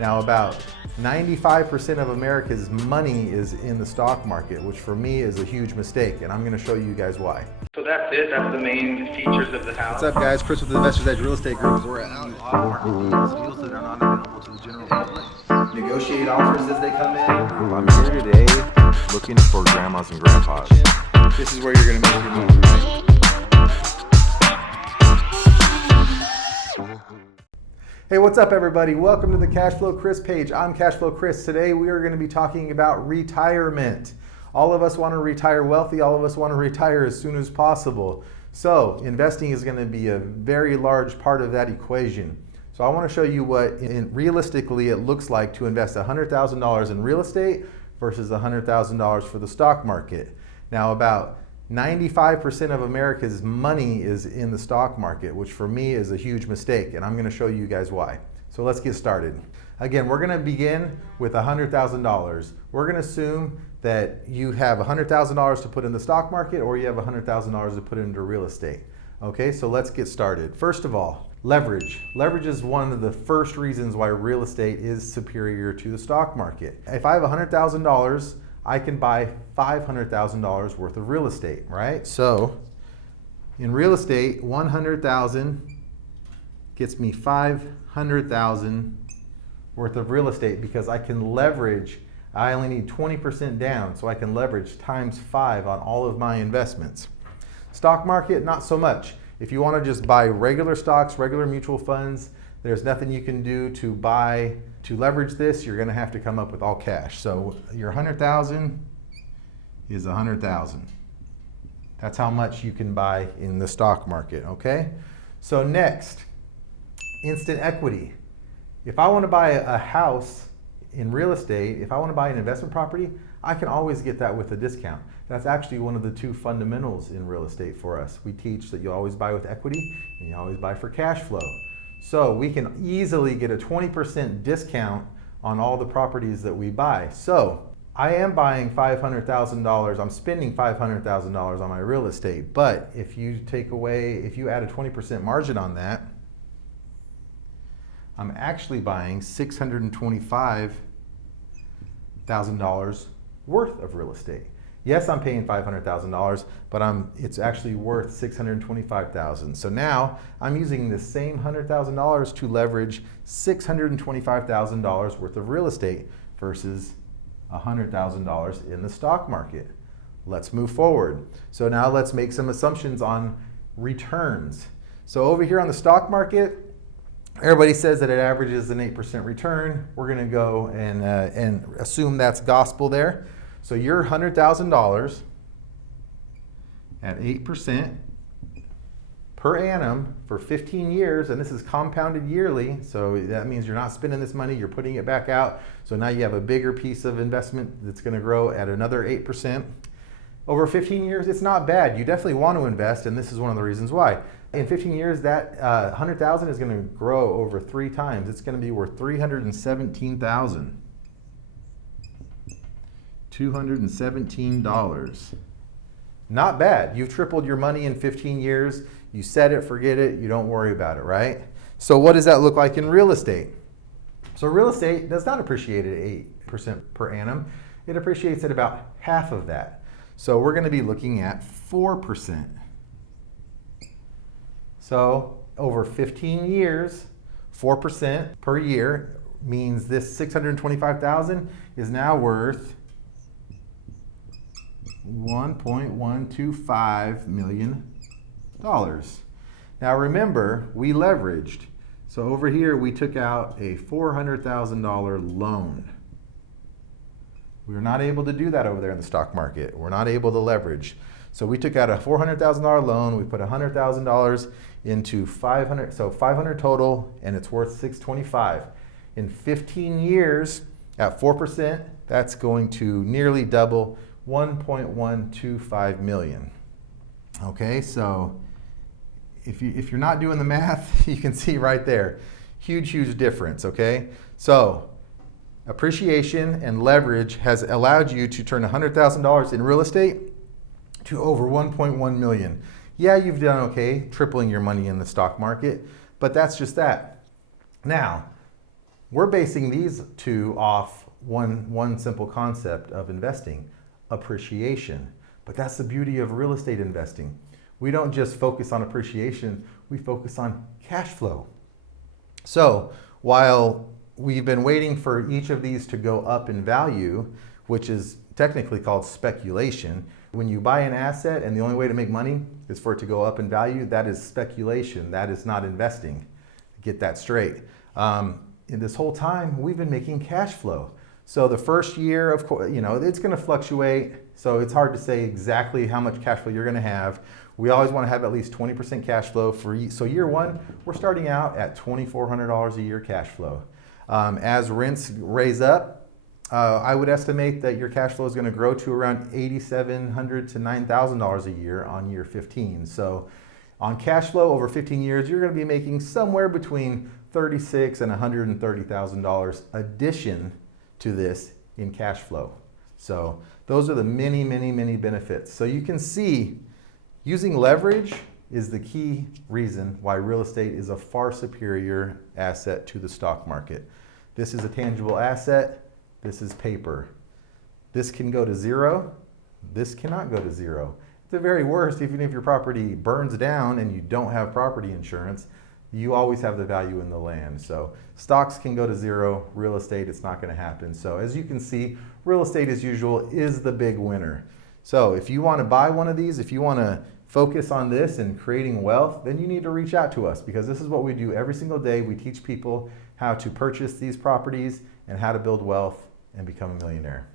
Now, about 95% of America's money is in the stock market, which for me is a huge mistake, and I'm going to show you guys why. So that's it. That's the main features of the house. What's up, guys? Kris with the Investors Edge Real Estate Group. We're out Off-market deals that are not available to the general public. negotiate offers as they come in. I'm here today looking for grandmas and grandpas. This is where you're going to make your move, right? Hey, what's up, everybody? Welcome to the Cashflow Kris page. I'm Cashflow Kris. Today we are going to be talking about retirement. All of us want to retire wealthy. All of us want to retire as soon as possible. So investing is going to be a very large part of that equation. So I want to show you what realistically it looks like to invest $100,000 in real estate versus $100,000 for the stock market. Now, about 95% of America's money is in the stock market, which for me is a huge mistake, and I'm going to show you guys why. So let's get started. Again, we're going to begin with $100,000. We're going to assume that you have $100,000 to put in the stock market or you have $100,000 to put into real estate. Okay, so let's get started. First of all, leverage. Leverage is one of the first reasons why real estate is superior to the stock market. If I have $100,000, I can buy $500,000 worth of real estate, right? So in real estate, $100,000 gets me $500,000 worth of real estate because I can leverage. I only need 20% down, so I can leverage times 5 on all of my investments. Stock market, not so much. If you want to just buy regular stocks, regular mutual funds, there's nothing you can do to leverage this. You're going to have to come up with all cash. So your $100,000 is $100,000. That's how much you can buy in the stock market, okay? So next, instant equity. If I want to buy a house in real estate, if I want to buy an investment property, I can always get that with a discount. That's actually one of the 2 fundamentals in real estate for us. We teach that you always buy with equity and you always buy for cash flow. So we can easily get a 20% discount on all the properties that we buy. So I am buying $500,000, I'm spending $500,000 on my real estate, but if you add a 20% margin on that, I'm actually buying $625,000 worth of real estate. Yes, I'm paying $500,000, but it's actually worth $625,000. So now I'm using the same $100,000 to leverage $625,000 worth of real estate versus $100,000 in the stock market. Let's move forward. So now let's make some assumptions on returns. So over here on the stock market, everybody says that it averages an 8% return. We're going to go and assume that's gospel there. So your $100,000 at 8% per annum for 15 years, and this is compounded yearly, so that means you're not spending this money, you're putting it back out. So now you have a bigger piece of investment that's going to grow at another 8%. Over 15 years, it's not bad. You definitely want to invest, and this is one of the reasons why. In 15 years, that $100,000 is going to grow over 3 times. It's going to be worth $317,000. $217. Not bad. You've tripled your money in 15 years. You set it, forget it, you don't worry about it, right? So what does that look like in real estate? So real estate does not appreciate at 8% per annum. It appreciates at about half of that. So we're going to be looking at 4%. So over 15 years, 4% per year means this $625,000 is now worth $1.125 million. Now remember, we leveraged. So over here we took out a $400,000 loan. We were not able to do that over there in the stock market. We're not able to leverage. So we took out a $400,000 loan. We put $100,000 into 500, so 500 total, and it's worth $625. In 15 years, at 4%, that's going to nearly double, $1.125 million. Okay, so if you're not doing the math, you can see right there, huge difference, okay? So appreciation and leverage has allowed you to turn $100,000 in real estate to over 1.1 million. Yeah, you've done okay, tripling your money in the stock market, but that's just that. Now, We're basing these two off one simple concept of investing, appreciation. But that's the beauty of real estate investing. We don't just focus on appreciation, we focus on cash flow. So while we've been waiting for each of these to go up in value, which is technically called speculation, when you buy an asset and the only way to make money is for it to go up in value, that is speculation. That is not investing. Get that straight. In this whole time, we've been making cash flow. So the first year, of course, it's going to fluctuate. So it's hard to say exactly how much cash flow you're going to have. We always want to have at least 20% cash flow so year one, we're starting out at $2,400 a year cash flow. As rents raise up, I would estimate that your cash flow is going to grow to around $8,700 to $9,000 a year on year 15. So on cash flow over 15 years, you're going to be making somewhere between $36,000 and $130,000 addition to this in cash flow. So those are the many, many, many benefits. So you can see using leverage is the key reason why real estate is a far superior asset to the stock market. This is a tangible asset. This is paper. This can go to zero. This cannot go to zero. At the very worst, even if your property burns down and you don't have property insurance, you always have the value in the land. So stocks can go to zero. Real estate, it's not going to happen. So as you can see, real estate as usual is the big winner. So if you want to buy one of these, if you want to focus on this and creating wealth, then you need to reach out to us, because this is what we do every single day. We teach people how to purchase these properties and how to build wealth and become a millionaire.